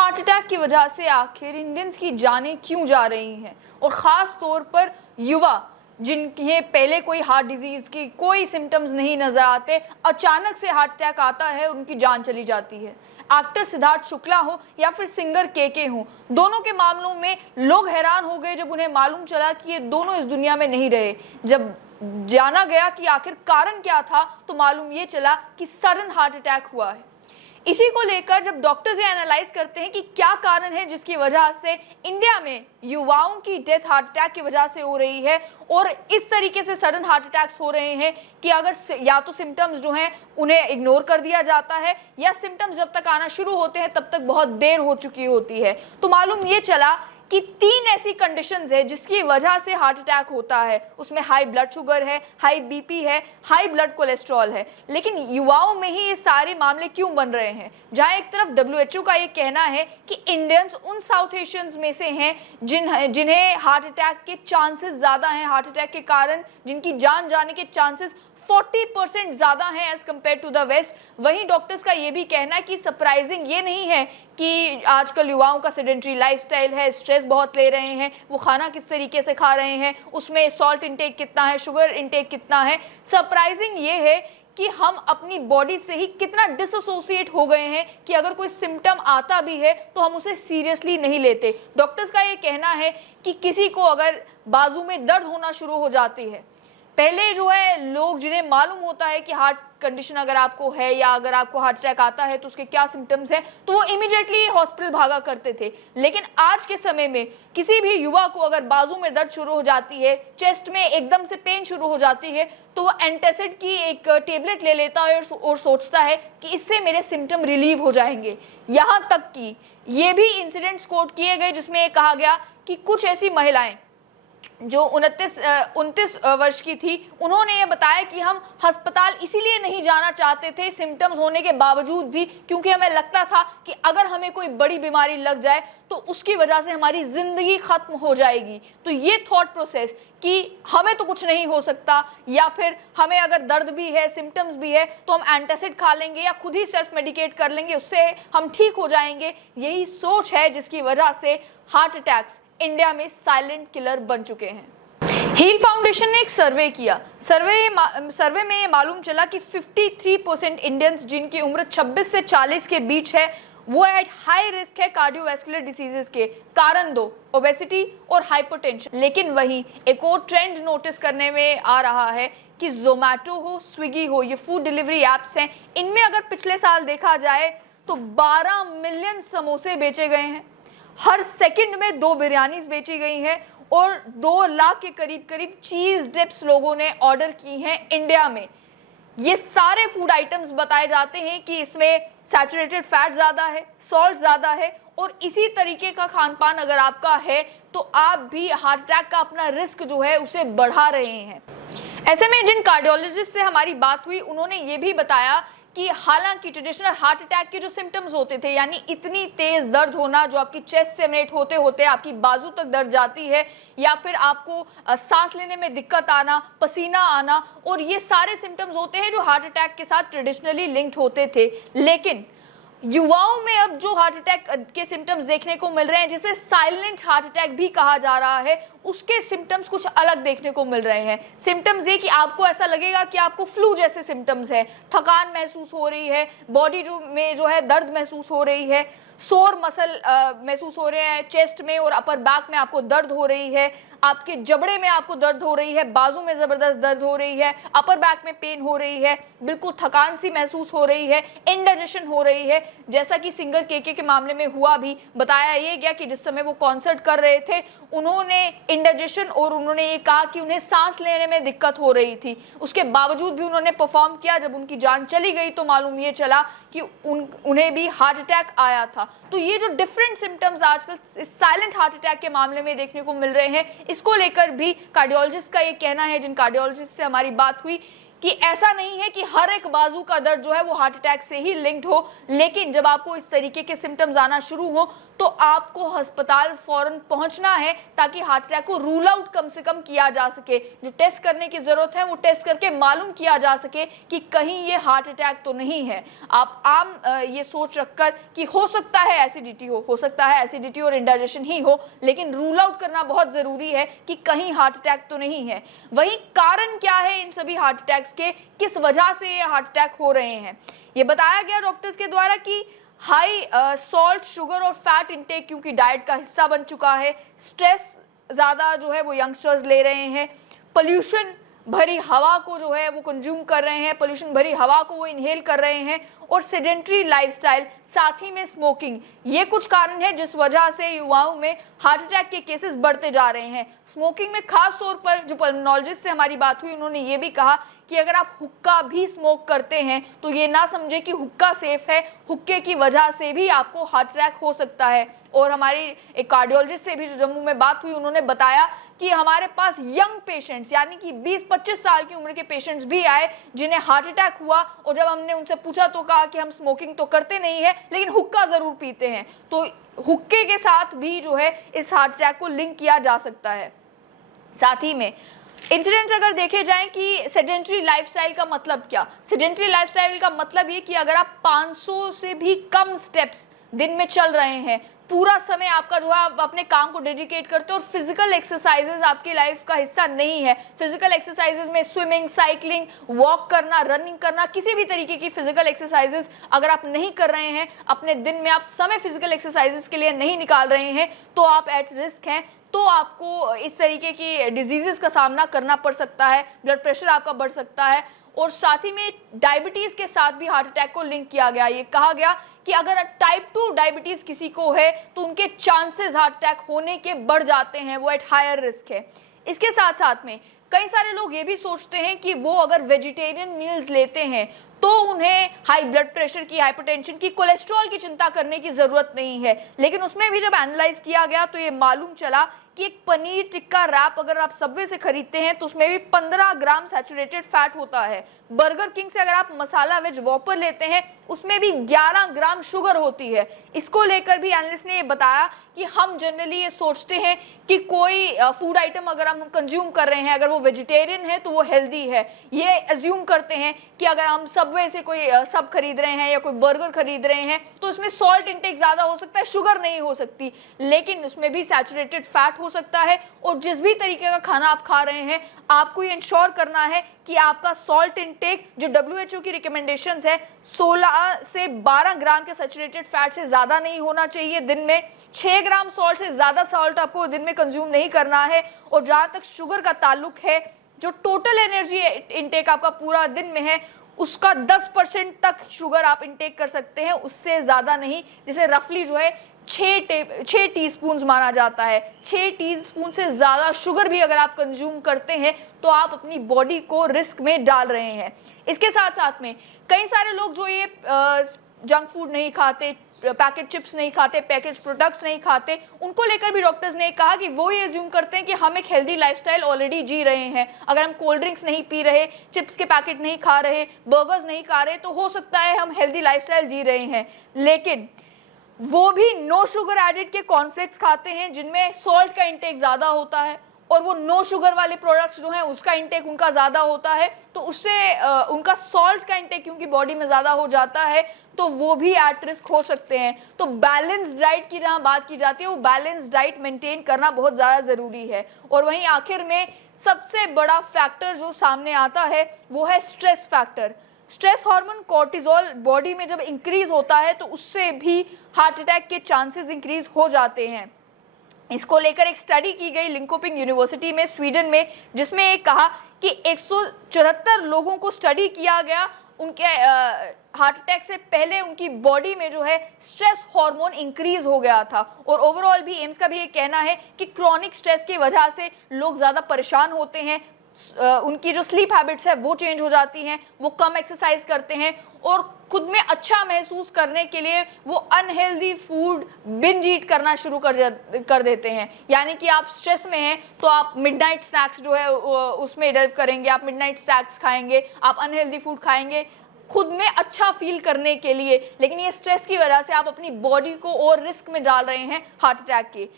Heart attack की वजह से आखिर इंडियंस की जानें क्यों जा रही हैं, और ख़ास तौर पर युवा जिन्हें पहले कोई हार्ट डिजीज़ की कोई सिम्टम्स नहीं नज़र आते, अचानक से हार्ट अटैक आता है और उनकी जान चली जाती है। एक्टर सिद्धार्थ शुक्ला हो या फिर सिंगर के हो, दोनों के मामलों में लोग हैरान हो गए जब उन्हें मालूम चला कि ये दोनों इस दुनिया में नहीं रहे। जब जाना गया कि आखिर कारण क्या था, तो मालूम ये चला कि सडन हार्ट अटैक हुआ है। इसी को लेकर जब डॉक्टर्स ये एनालाइज करते हैं कि क्या कारण है जिसकी वजह से इंडिया में युवाओं की डेथ हार्ट अटैक की वजह से हो रही है, और इस तरीके से सडन हार्ट अटैक्स हो रहे हैं कि अगर या तो सिम्टम्स जो हैं उन्हें इग्नोर कर दिया जाता है, या सिम्टम्स जब तक आना शुरू होते हैं तब तक बहुत देर हो चुकी होती है। तो मालूम ये चला कि 3 ऐसी कंडीशंस है जिसकी वजह से हार्ट अटैक होता है। उसमें हाई ब्लड शुगर है, हाई बीपी है, हाई ब्लड कोलेस्ट्रॉल है। लेकिन युवाओं में ही ये सारे मामले क्यों बन रहे हैं? जहां एक तरफ WHO का ये कहना है कि इंडियंस उन साउथ एशियंस में से हैं जिन्हें हार्ट अटैक के चांसेस ज़्यादा हैं, हार्ट अटैक के कारण जिनकी जान जाने के चांसेस 40% ज़्यादा हैं as compare to the west. वहीं डॉक्टर्स का ये भी कहना है कि सरप्राइजिंग ये नहीं है कि आजकल युवाओं का सेडेंट्री लाइफस्टाइल है, स्ट्रेस बहुत ले रहे हैं, वो खाना किस तरीके से खा रहे हैं, उसमें सॉल्ट इंटेक कितना है, शुगर इंटेक कितना है। सरप्राइजिंग ये है कि हम अपनी बॉडी से ही कितना डिसोसिएट हो गए हैं कि अगर कोई सिम्टम आता भी है तो हम उसे सीरियसली नहीं लेते। डॉक्टर्स का ये कहना है कि किसी को अगर बाजू में दर्द होना शुरू हो जाती है, पहले जो है लोग जिन्हें मालूम होता है कि हार्ट कंडीशन अगर आपको है या अगर आपको हार्ट अटैक आता है तो उसके क्या सिम्टम्स हैं, तो वो इमीडिएटली हॉस्पिटल भागा करते थे। लेकिन आज के समय में किसी भी युवा को अगर बाजू में दर्द शुरू हो जाती है, चेस्ट में एकदम से पेन शुरू हो जाती है, तो वो एंटासिड की एक टेबलेट ले लेता है और सोचता है कि इससे मेरे सिम्टम रिलीव हो जाएंगे। यहाँ तक कि ये भी इंसिडेंट्स कोट किए गए जिसमें कहा गया कि कुछ ऐसी महिलाएं जो 29 वर्ष की थी, उन्होंने ये बताया कि हम अस्पताल इसीलिए नहीं जाना चाहते थे सिम्टम्स होने के बावजूद भी, क्योंकि हमें लगता था कि अगर हमें कोई बड़ी बीमारी लग जाए तो उसकी वजह से हमारी ज़िंदगी ख़त्म हो जाएगी। तो ये थॉट प्रोसेस कि हमें तो कुछ नहीं हो सकता, या फिर हमें अगर दर्द भी है, सिम्टम्स भी है, तो हम एंटासिड खा लेंगे या खुद ही सेल्फ मेडिकेट कर लेंगे, उससे हम ठीक हो जाएंगे, यही सोच है जिसकी वजह से हार्ट अटैक्स इंडिया में साइलेंट किलर बन चुके हैं। हील फाउंडेशन ने एक सर्वे किया। सर्वे में ये मालूम चला कि 53% इंडियंस जिनकी उम्र 26 से 40 के बीच है, वो एट हाई रिस्क है कार्डियोवैस्कुलर डिसीजेस के। कारण दो, ओबेसिटी और हाइपरटेंशन। लेकिन वहीं एक और ट्रेंड नोटिस करने में आ रहा है कि जोमैटो हो, स्विगी हो, ये फूड डिलीवरी ऐप्स हैं, इनमें अगर पिछले साल देखा जाए तो 12 मिलियन समोसे बेचे गए हैं, हर सेकंड में 2 बिरयानीज बेची गई हैं, और 2 लाख के करीब चीज डिप्स लोगों ने ऑर्डर की हैं इंडिया में। ये सारे फूड आइटम्स बताए जाते हैं कि इसमें सैचुरेटेड फैट ज़्यादा है, सॉल्ट ज़्यादा है, और इसी तरीके का खान पान अगर आपका है तो आप भी हार्ट अटैक का अपना रिस्क जो है उसे बढ़ा रहे हैं। ऐसे में जिन कार्डियोलॉजिस्ट से हमारी बात हुई, उन्होंने ये भी बताया कि हालांकि ट्रेडिशनल हार्ट अटैक के जो सिम्टम्स होते थे, यानी इतनी तेज दर्द होना जो आपकी चेस्ट से एमिनेट होते होते आपकी बाजू तक दर्द जाती है, या फिर आपको सांस लेने में दिक्कत आना, पसीना आना, और ये सारे सिम्टम्स होते हैं जो हार्ट अटैक के साथ ट्रेडिशनली लिंक्ड होते थे। लेकिन युवाओं में अब जो हार्ट अटैक के सिम्टम्स देखने को मिल रहे हैं, जिसे साइलेंट हार्ट अटैक भी कहा जा रहा है, उसके सिम्टम्स कुछ अलग देखने को मिल रहे हैं। सिम्टम्स ये कि आपको ऐसा लगेगा कि आपको फ्लू जैसे सिम्टम्स है, थकान महसूस हो रही है, बॉडी में जो है दर्द महसूस हो रही है, सोर मसल महसूस हो रहे हैं, चेस्ट में और अपर बैक में आपको दर्द हो रही है, आपके जबड़े में आपको दर्द हो रही है, बाजू में ज़बरदस्त दर्द हो रही है, अपर बैक में पेन हो रही है, बिल्कुल थकान सी महसूस हो रही है, इंडाइजेशन हो रही है, जैसा कि सिंगर के मामले में हुआ भी। बताया ये गया कि जिस समय वो कॉन्सर्ट कर रहे थे उन्होंने इंडाइजेशन और उन्होंने ये कहा कि उन्हें सांस लेने में दिक्कत हो रही थी, उसके बावजूद भी उन्होंने परफॉर्म किया। जब उनकी जान चली गई तो मालूम ये चला कि उन्हें भी हार्ट अटैक आया था। तो ये जो डिफरेंट सिम्टम्स आजकल साइलेंट हार्ट अटैक के मामले में देखने को मिल रहे हैं, इसको लेकर भी कार्डियोलॉजिस्ट का ये कहना है, जिन कार्डियोलॉजिस्ट से हमारी बात हुई, कि ऐसा नहीं है कि हर एक बाजू का दर्द जो है वो हार्ट अटैक से ही लिंक्ड हो, लेकिन जब आपको इस तरीके के सिम्टम्स आना शुरू हो तो आपको अस्पताल फौरन पहुंचना है ताकि हार्ट अटैक को रूल आउट कम से कम किया जा सके। जो टेस्ट करने की जरूरत है वो टेस्ट करके मालूम किया जा सके कि कहीं ये हार्ट अटैक तो नहीं है। आप आम ये सोच रखकर कि हो सकता है एसिडिटी हो सकता है एसिडिटी और इंडाइजेशन ही हो, लेकिन रूल आउट करना बहुत जरूरी है कि कहीं हार्ट अटैक तो नहीं है। वही कारण क्या है इन सभी हार्ट अटैक्स के, किस वजह से ये हार्ट अटैक हो रहे हैं, ये बताया गया डॉक्टर्स के द्वारा कि हाई सॉल्ट, शुगर और फैट इंटेक क्योंकि डाइट का हिस्सा बन चुका है, स्ट्रेस ज़्यादा जो है वो यंगस्टर्स ले रहे हैं, पोल्यूशन भरी हवा को जो है वो कंज्यूम कर रहे हैं, पोल्यूशन भरी हवा को वो इनहेल कर रहे हैं, और सेडेंट्री लाइफस्टाइल, साथ ही में स्मोकिंग, ये कुछ कारण है जिस वजह से युवाओं में हार्ट अटैक के केसेस बढ़ते जा रहे हैं। स्मोकिंग में खास तौर पर जो पल्मोनोलॉजिस्ट से हमारी बात हुई उन्होंने ये भी कहा कि अगर आप हुक्का भी स्मोक करते हैं तो ये ना समझे कि हुक्का सेफ है, हुक्के की वजह से भी आपको हार्ट अटैक हो सकता है। और हमारी एक कार्डियोलॉजिस्ट से भी जो जम्मू में बात हुई उन्होंने बताया कि हमारे पास यंग पेशेंट्स यानी कि 20-25 साल की उम्र के पेशेंट्स भी आए जिन्हें हार्ट अटैक हुआ, और जब हमने उनसे पूछा तो कहा कि हम स्मोकिंग तो करते नहीं है लेकिन हुक्का जरूर पीते हैं। तो हुक्के के साथ भी जो है इस हार्ट अटैक को लिंक किया जा सकता है। साथ ही में इंसिडेंट्स अगर देखे जाएं कि सेडेंट्री लाइफस्टाइल का मतलब क्या, सेडेंट्री लाइफस्टाइल का मतलब ये कि अगर आप 500 से भी कम स्टेप्स दिन में चल रहे हैं, पूरा समय आपका जो है आप अपने काम को डेडिकेट करते हो और फिजिकल एक्सरसाइजेज आपकी लाइफ का हिस्सा नहीं है। फिजिकल एक्सरसाइजेज में स्विमिंग, साइकिलिंग, वॉक करना, रनिंग करना, किसी भी तरीके की फिजिकल एक्सरसाइजेज अगर आप नहीं कर रहे हैं, अपने दिन में आप समय फिजिकल एक्सरसाइजेज के लिए नहीं निकाल रहे हैं, तो आप एट रिस्क हैं, तो आपको इस तरीके की डिजीजेस का सामना करना पड़ सकता है, ब्लड प्रेशर आपका बढ़ सकता है। और साथ ही में डायबिटीज के साथ भी हार्ट अटैक को लिंक किया गया। ये कहा गया कि अगर टाइप 2 डायबिटीज किसी को है तो उनके चांसेस हार्ट अटैक होने के बढ़ जाते हैं, वो एट हायर रिस्क है। इसके साथ साथ में कई सारे लोग ये भी सोचते हैं कि वो अगर वेजिटेरियन मील्स लेते हैं तो उन्हें हाई ब्लड प्रेशर की, हाइपरटेंशन की, कोलेस्ट्रॉल की चिंता करने की जरूरत नहीं है। लेकिन उसमें भी जब एनालाइज किया गया तो ये मालूम चला कि एक पनीर टिक्का रैप अगर आप सबवे से खरीदते हैं तो उसमें भी 15 ग्राम सैचुरेटेड फैट होता है। बर्गर किंग से अगर आप मसाला वेज वॉपर लेते हैं उसमें भी 11 ग्राम शुगर होती है। इसको लेकर भी एनालिस्ट ने ये बताया कि हम जनरली ये सोचते हैं कि कोई फूड आइटम अगर हम कंज्यूम कर रहे हैं, अगर वो वेजिटेरियन है तो वो हेल्दी है। ये एज्यूम करते हैं कि अगर हम सबवे से कोई सब खरीद रहे हैं या कोई बर्गर खरीद रहे हैं तो उसमें सॉल्ट इंटेक ज़्यादा हो सकता है, शुगर नहीं हो सकती, लेकिन उसमें भी सैचुरेटेड फैट हो सकता है। और जिस भी तरीके का खाना आप खा रहे हैं आपको ये इंश्योर करना है कि आपका सॉल्ट इंटेक जो WHO की रिकमेंडेशंस है 16 से 12 ग्राम के सैचुरेटेड फैट से ज़्यादा नहीं होना चाहिए। दिन में 6 ग्राम सॉल्ट से ज़्यादा सॉल्ट आपको दिन में कंज्यूम नहीं करना है। और जहाँ तक शुगर का ताल्लुक है, जो टोटल एनर्जी इंटेक आपका पूरा दिन में है उसका 10% तक शुगर आप इंटेक कर सकते हैं, उससे ज़्यादा नहीं। जैसे रफली जो है 6 टीस्पून माना जाता है। 6 टीस्पून से ज़्यादा शुगर भी अगर आप कंज्यूम करते हैं तो आप अपनी बॉडी को रिस्क में डाल रहे हैं। इसके साथ साथ में कई सारे लोग जो ये जंक फूड नहीं खाते, पैकेट चिप्स नहीं खाते, पैकेज प्रोडक्ट्स नहीं खाते, उनको लेकर भी डॉक्टर्स ने कहा कि वो ये एज्यूम करते हैं कि हम एक हेल्दी लाइफस्टाइल ऑलरेडी जी रहे हैं। अगर हम कोल्ड ड्रिंक्स नहीं पी रहे, चिप्स के पैकेट नहीं खा रहे, बर्गर्स नहीं खा रहे, तो हो सकता है हम हेल्दी लाइफस्टाइल जी रहे हैं। लेकिन वो भी नो शुगर एडेड के कॉर्नफ्लेक्स खाते हैं जिनमें सॉल्ट का इंटेक ज़्यादा होता है, और वो नो शुगर वाले प्रोडक्ट्स जो हैं उसका इंटेक उनका ज़्यादा होता है, तो उससे उनका सॉल्ट का इंटेक क्योंकि बॉडी में ज़्यादा हो जाता है तो वो भी एट रिस्क हो सकते हैं। तो बैलेंस डाइट की जहाँ बात की जाती है वो बैलेंस डाइट मेंटेन करना बहुत ज़्यादा ज़रूरी है। और वहीं आखिर में सबसे बड़ा फैक्टर जो सामने आता है वो है stress factor. Stress hormone cortisol body में जब इंक्रीज होता है तो उससे भी हार्ट अटैक के चांसेस इंक्रीज हो जाते हैं। इसको लेकर एक स्टडी की गई लिंकोपिंग यूनिवर्सिटी में, स्वीडन में, जिसमें एक कहा कि 174 लोगों को स्टडी किया गया, उनके हार्ट अटैक से पहले उनकी बॉडी में जो है स्ट्रेस हार्मोन इंक्रीज हो गया था। और ओवरऑल भी एम्स का भी ये कहना है कि क्रॉनिक स्ट्रेस की वजह से लोग ज़्यादा परेशान होते हैं, उनकी जो स्लीप हैबिट्स है वो चेंज हो जाती हैं, वो कम एक्सरसाइज करते हैं और खुद में अच्छा महसूस करने के लिए वो अनहेल्दी फूड बिंज ईट करना शुरू कर देते हैं। यानी कि आप स्ट्रेस में हैं तो आप मिडनाइट स्नैक्स जो है उसमें डेल्व करेंगे, आप मिडनाइट स्नैक्स खाएंगे, आप अनहेल्दी फूड खाएंगे खुद में अच्छा फील करने के लिए, लेकिन ये स्ट्रेस की वजह से आप अपनी बॉडी को और रिस्क में डाल रहे हैं हार्ट अटैक के।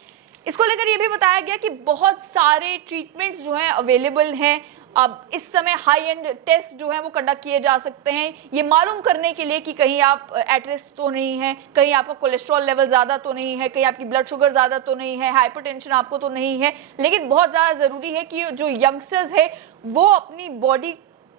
इसको लेकर ये भी बताया गया कि बहुत सारे ट्रीटमेंट्स जो हैं अवेलेबल हैं। अब इस समय हाई एंड टेस्ट जो है वो कंडक्ट किए जा सकते हैं ये मालूम करने के लिए कि कहीं आप एट रिस्क तो नहीं है, कहीं आपका कोलेस्ट्रॉल लेवल ज़्यादा तो नहीं है, कहीं आपकी ब्लड शुगर ज़्यादा तो नहीं है, हाइपरटेंशन आपको तो नहीं है। लेकिन बहुत ज़्यादा ज़रूरी है कि जो यंगस्टर्स है वो अपनी बॉडी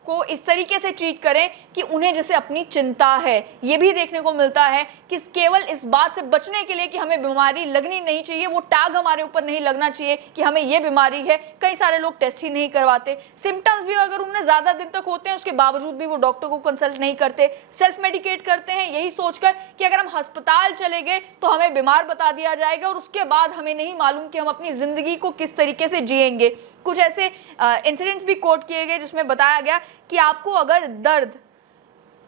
को इस तरीके से ट्रीट करें कि उन्हें जैसे अपनी चिंता है। ये भी देखने को मिलता है कि केवल इस बात से बचने के लिए कि हमें बीमारी लगनी नहीं चाहिए, वो टैग हमारे ऊपर नहीं लगना चाहिए कि हमें ये बीमारी है, कई सारे लोग टेस्ट ही नहीं करवाते। सिम्टम्स भी अगर उन्हें ज़्यादा दिन तक होते हैं उसके बावजूद भी वो डॉक्टर को कंसल्ट नहीं करते, सेल्फ मेडिकेट करते हैं यही सोचकर कि अगर हम अस्पताल चले गए तो हमें बीमार बता दिया जाएगा और उसके बाद हमें नहीं मालूम कि हम अपनी ज़िंदगी को किस तरीके से जिएंगे। कुछ ऐसे इंसिडेंट्स भी कोट किए गए जिसमें बताया गया कि आपको अगर दर्द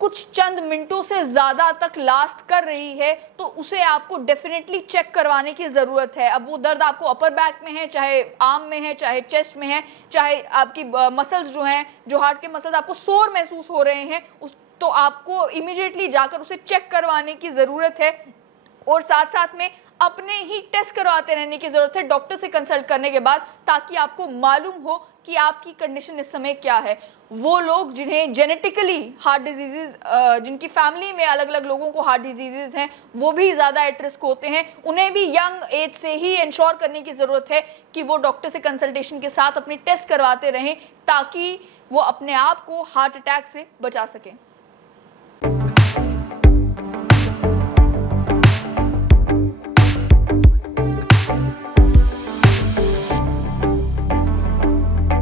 कुछ चंद मिनटों से ज़्यादा तक लास्ट कर रही है तो उसे आपको डेफिनेटली चेक करवाने की ज़रूरत है। अब वो दर्द आपको अपर बैक में है, चाहे आर्म में है, चाहे चेस्ट में है, चाहे आपकी मसल्स जो हैं, जो हार्ट के मसल्स आपको सोर महसूस हो रहे हैं तो आपको इमीडिएटली जाकर उसे चेक करवाने की ज़रूरत है। और साथ साथ में अपने ही टेस्ट करवाते रहने की ज़रूरत है डॉक्टर से कंसल्ट करने के बाद, ताकि आपको मालूम हो कि आपकी कंडीशन इस समय क्या है। वो लोग जिन्हें जेनेटिकली हार्ट डिजीज़, जिनकी फैमिली में अलग अलग लोगों को हार्ट डिजीज़ हैं, वो भी ज़्यादा एट रिस्क होते हैं। उन्हें भी यंग एज से ही इंश्योर करने की ज़रूरत है कि वो डॉक्टर से कंसल्टेशन के साथ अपने टेस्ट करवाते रहें ताकि वो अपने आप को हार्ट अटैक से बचा सकें।